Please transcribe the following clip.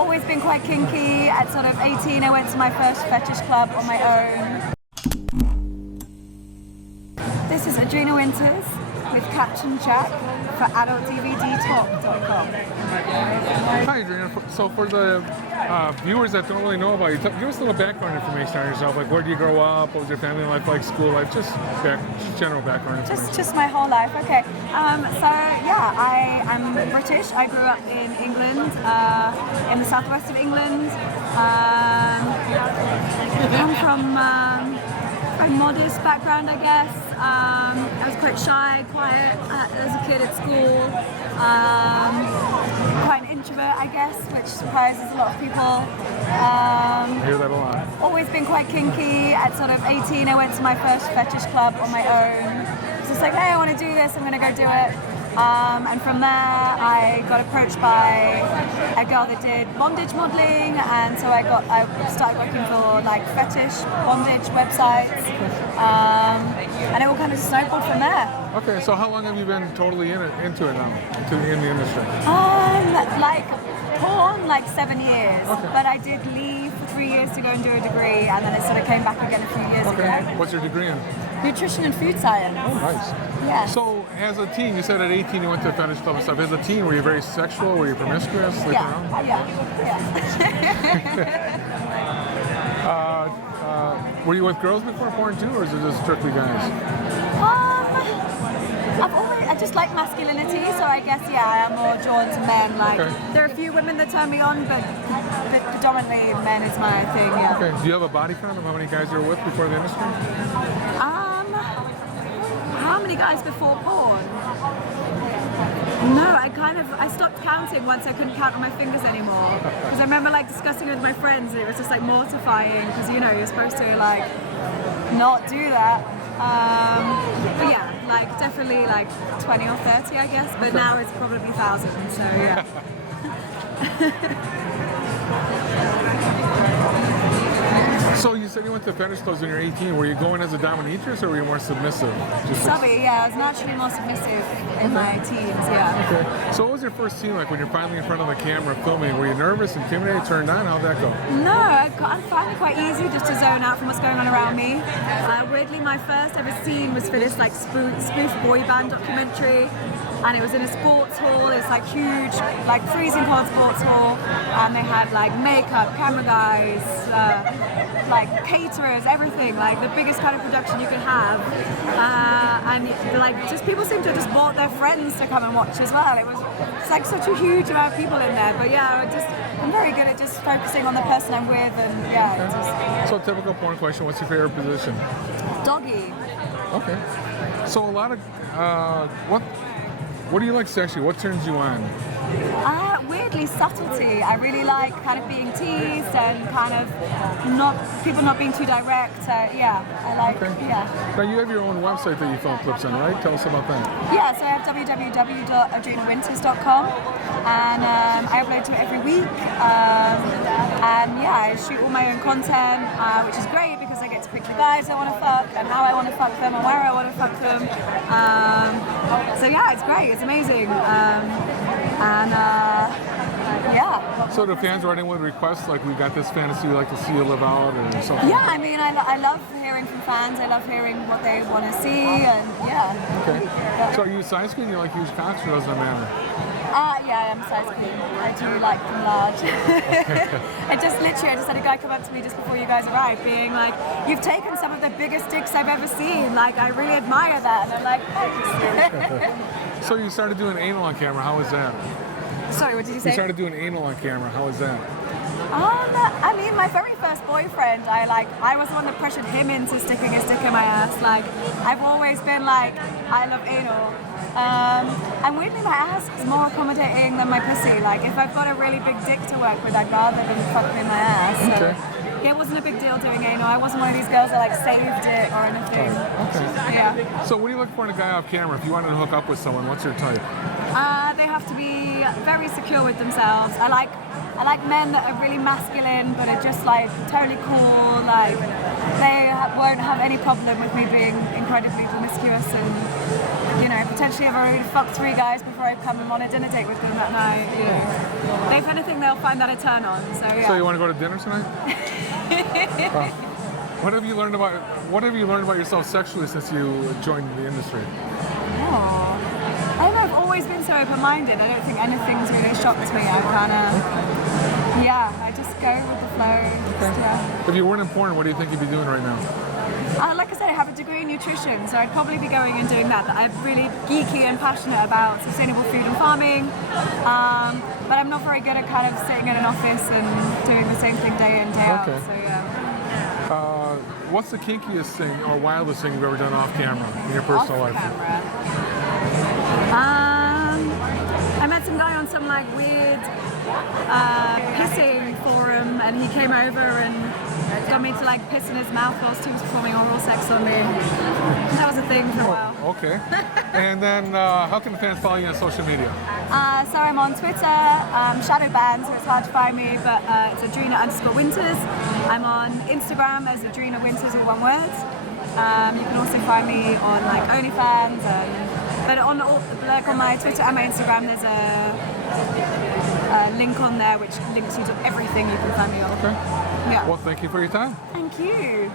always been quite kinky. At sort of 18, I went to my first fetish club on my own. This is Adreena Winters with Catch and Jack for AdultDVDTalk.com. Hi, Adreena. So for the viewers that don't really know about you, give us a little background information on yourself. Like, where did you grow up? What was your family life like? School life? Just general background information. Just my whole life. Okay. So yeah, I'm British. I grew up in England, in the southwest of England. I come from a modest background, I guess. I was quite shy, quiet as a kid at school. Quite an introvert, I guess, which surprises a lot of people. I hear that a lot. Always been quite kinky. At sort of 18, I went to my first fetish club on my own. So it's like, hey, I want to do this, I'm going to go do it. And from there, I got approached by a girl that did bondage modeling, and so I started working for like fetish bondage websites, and it all kind of snowballed from there. Okay, so how long have you been totally into it now, in the industry? Like porn, like 7 years, Okay. but I did leave for 3 years to go and do a degree, and then it sort of came back again a few years ago. What's your degree in? Nutrition and food science. Oh, nice. Yeah. So, as a teen, you said at 18 you went to fetish club and stuff. As a teen, were you very sexual? Were you promiscuous? Sleeping around? Yeah. Were you with girls before porn too, or is it just strictly guys? I just like masculinity, so I guess I am more drawn to men. Like there are a few women that turn me on, but predominantly men is my thing. Yeah. Okay. Do you have a body count of how many guys you were with before the industry? How many guys before porn? No, I stopped counting once I couldn't count on my fingers anymore. Because I remember like discussing it with my friends, and it was just like mortifying because you're supposed to like not do that. But yeah, like definitely like 20 or 30, I guess. But now it's probably thousands. So yeah. So you said you went to fetish clubs when you were 18. Were you going as a dominatrix, or were you more submissive? Subby, yeah. I was naturally more submissive in my teens, yeah. Okay. So what was your first scene like when you're finally in front of the camera filming? Were you nervous, intimidated, turned on? How'd that go? No, I find it quite easy just to zone out from what's going on around me. Weirdly, my first ever scene was for this like spoof boy band documentary. And it was in a sports hall. It's like huge, like freezing cold sports hall, and they had like makeup, camera guys, like caterers, everything, like the biggest kind of production you could have. And like just people seem to have just brought their friends to come and watch as well. It's like such a huge amount of people in there. But yeah, I'm very good at just focusing on the person I'm with, and yeah. So typical porn question: what's your favorite position? Doggy. Okay. So a lot of What do you like sexually? What turns you on? Weirdly, subtlety. I really like kind of being teased and kind of people not being too direct. Yeah, I like. Okay. Yeah. Now you have your own website that you film clips on, right? Tell us about that. Yeah, so I have www.adreenawinters.com, and I upload to it every week. And yeah, I shoot all my own content, which is great because I get to pick the guys I want to fuck and how I want to fuck them and where I want to fuck them. So yeah, it's great. It's amazing. Yeah. So do fans write in with requests like, we got this fantasy we'd like to see you live out, or something? Yeah, I mean, I love hearing from fans. I love hearing what they want to see, and yeah. Okay. So are you size queen? You like huge cocks, or doesn't it matter? Yeah, I am a size queen. I do like them large. I just had a guy come up to me just before you guys arrived being like, you've taken some of the biggest dicks I've ever seen. Like, I really admire that. And I'm like, thanks. So you started doing anal on camera. How was that? Sorry, what did you say? You started doing anal on camera. How was that? I mean, my very first boyfriend, I was the one that pressured him into sticking his dick in my ass. Like, I've always been like, I love anal. And weirdly, my ass is more accommodating than my pussy. Like, if I've got a really big dick to work with, I'd rather than fuck in my ass. So, okay. Yeah, it wasn't a big deal doing anal. I wasn't one of these girls that like saved it or anything. Okay. Yeah. So what do you look for in a guy off camera? If you wanted to hook up with someone, what's your type? They have to be very secure with themselves. I like men that are really masculine, but are just like totally cool. Like won't have any problem with me being incredibly promiscuous and you know, potentially I've already fucked 3 guys before I come on a dinner date with them that night. You know. If anything, they'll find that a turn on. So yeah. So you want to go to dinner tonight? What have you learned about yourself sexually since you joined the industry? Oh. I don't know, I've always been so open-minded. I don't think anything's really shocked me. I kind of, I just go with the flow. Just, yeah. If you weren't in porn, what do you think you'd be doing right now? Like I said, I have a degree in nutrition, so I'd probably be going and doing that. But I'm really geeky and passionate about sustainable food and farming. But I'm not very good at kind of sitting in an office and doing the same thing day in, day out. Okay. So yeah. What's the kinkiest thing or wildest thing you've ever done off camera in your personal life? Camera. I met some guy on some like weird pissing forum, and he came over and got me to like piss in his mouth whilst he was performing oral sex on me. That was a thing for a while. Okay. And then how can the fans follow you on social media? So I'm on Twitter, shadow banned, so it's hard to find me, but it's Adreena_Winters. I'm on Instagram as Adreena Winters, all one word. You can also find me on like OnlyFans, but on my Twitter and my Instagram, there's a link on there which links you to everything you can find me on. Okay. Yeah. Well, thank you for your time. Thank you.